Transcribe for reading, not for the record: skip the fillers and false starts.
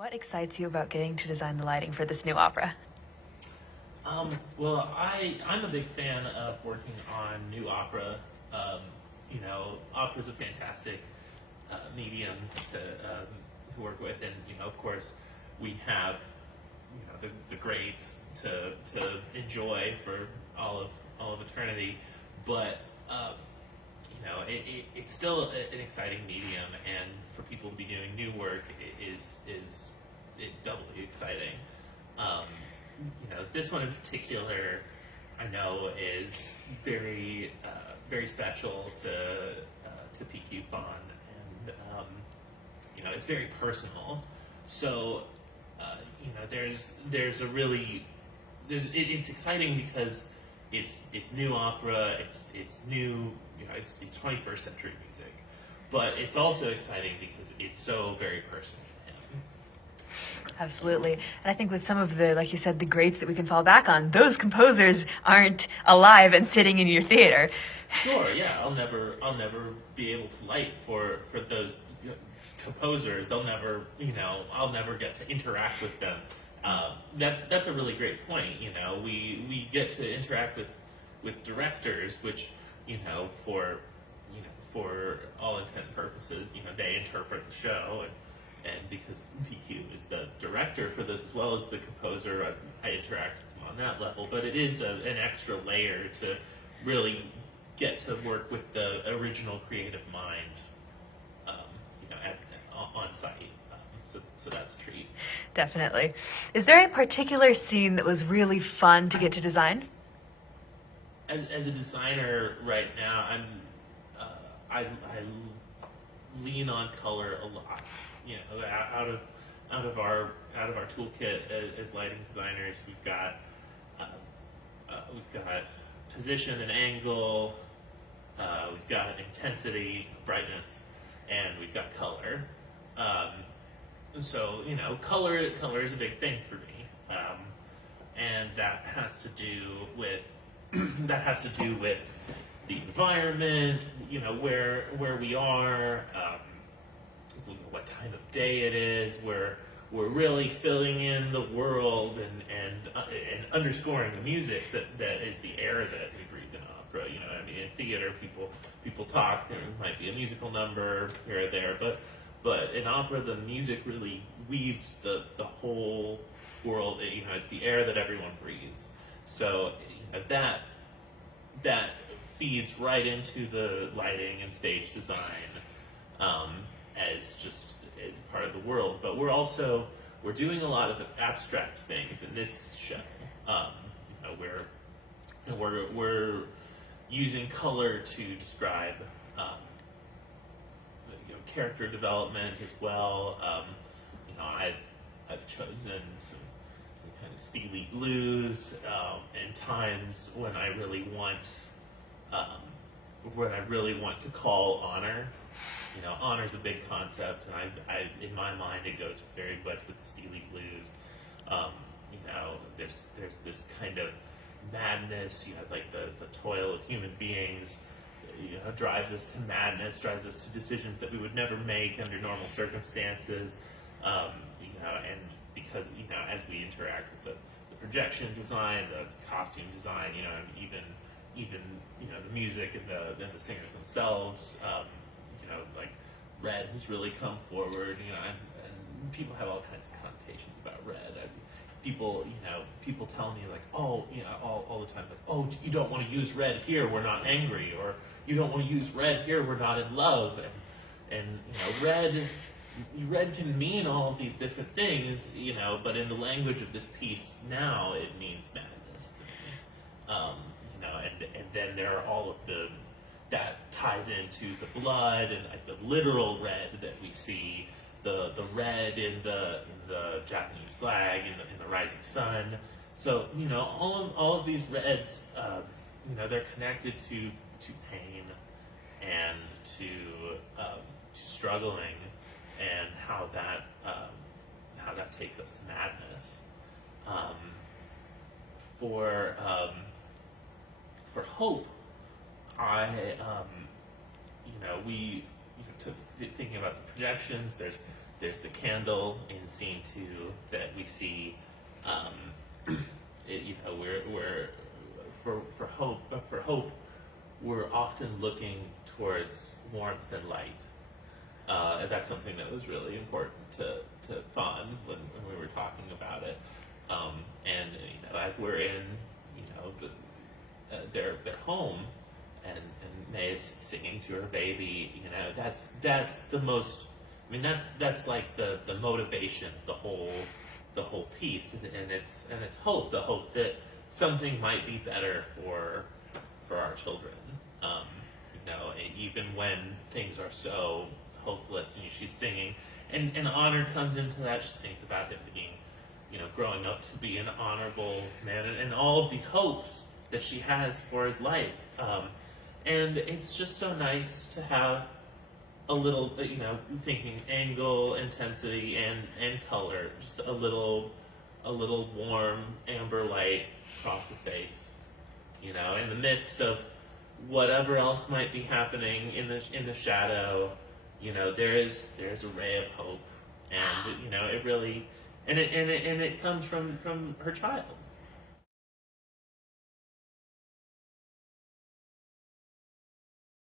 What excites you about getting to design the lighting for this new opera? Well, I'm a big fan of working on new opera. Opera's a fantastic medium to work with, and of course, we have the grades to enjoy for all of eternity. But it's still an exciting medium, and for people to be doing new work is doubly exciting. This one in particular, I know, is very special to P.Q. Phan, and it's very personal. So it's exciting because it's new opera, it's new, it's 21st century music, but it's also exciting because it's so very personal to him. Absolutely. And I think with some of the, like you said, the greats that we can fall back on, those composers aren't alive and sitting in your theater. Sure, yeah, I'll never be able to light for those composers. They'll never, I'll never get to interact with them. That's a really great point. We get to interact with directors, which for all intent and purposes, they interpret the show, and because PQ is the director for this as well as the composer, I interact with them on that level. But it is an extra layer to really get to work with the original creative mind, on site. So that's a treat. Definitely. Is there a particular scene that was really fun to get to design? As a designer right now, I lean on color a lot. Out of our toolkit as lighting designers, we've got position and angle, we've got intensity, brightness, and we've got color. So color is a big thing for me, and that has to do with the environment, where we are, what time of day it is. We're really filling in the world and underscoring the music that is the air that we breathe in opera. In theater, people talk. There might be a musical number here or there, but in opera, the music really weaves the whole world. It's the air that everyone breathes. So that feeds right into the lighting and stage design, as part of the world. But we're doing a lot of abstract things in this show. We're using color to describe character development as well. I've chosen some kind of steely blues, and times when I really want to call honor. Honor's a big concept, and I in my mind it goes very much with the steely blues. There's this kind of madness, like the toil of human beings, drives us to madness, drives us to decisions that we would never make under normal circumstances, and because, as we interact with the projection design, the costume design, and even the music and the singers themselves, like red has really come forward, and people have all kinds of connotations about red. People tell me like, all the time, like, oh, you don't want to use red here, we're not angry, or you don't want to use red here, we're not in love, and red can mean all of these different things, but in the language of this piece now, it means madness to me. And then there are all of that ties into the blood and like the literal red that we see, the red in the Japanese flag, in the rising sun. So all of these reds, they're connected to pain and to struggling, and how that takes us to madness. For hope, thinking about the projections, there's There's the candle in scene 2 that we see. We're for hope. We're often looking towards warmth and light. And that's something that was really important to Phan when we were talking about it. And as we're in, their home, and May's singing to her baby, that's the most. I mean, that's like the motivation, the whole piece, and it's hope, the hope that something might be better for our children. Even when things are so hopeless, and she's singing, and honor comes into that. She sings about him being, growing up to be an honorable man, and all of these hopes that she has for his life. And it's just so nice to have a little, thinking angle, intensity, and color, just a little warm amber light across the face, in the midst of whatever else might be happening in the shadow. There's a ray of hope, and it really, and it comes from her child,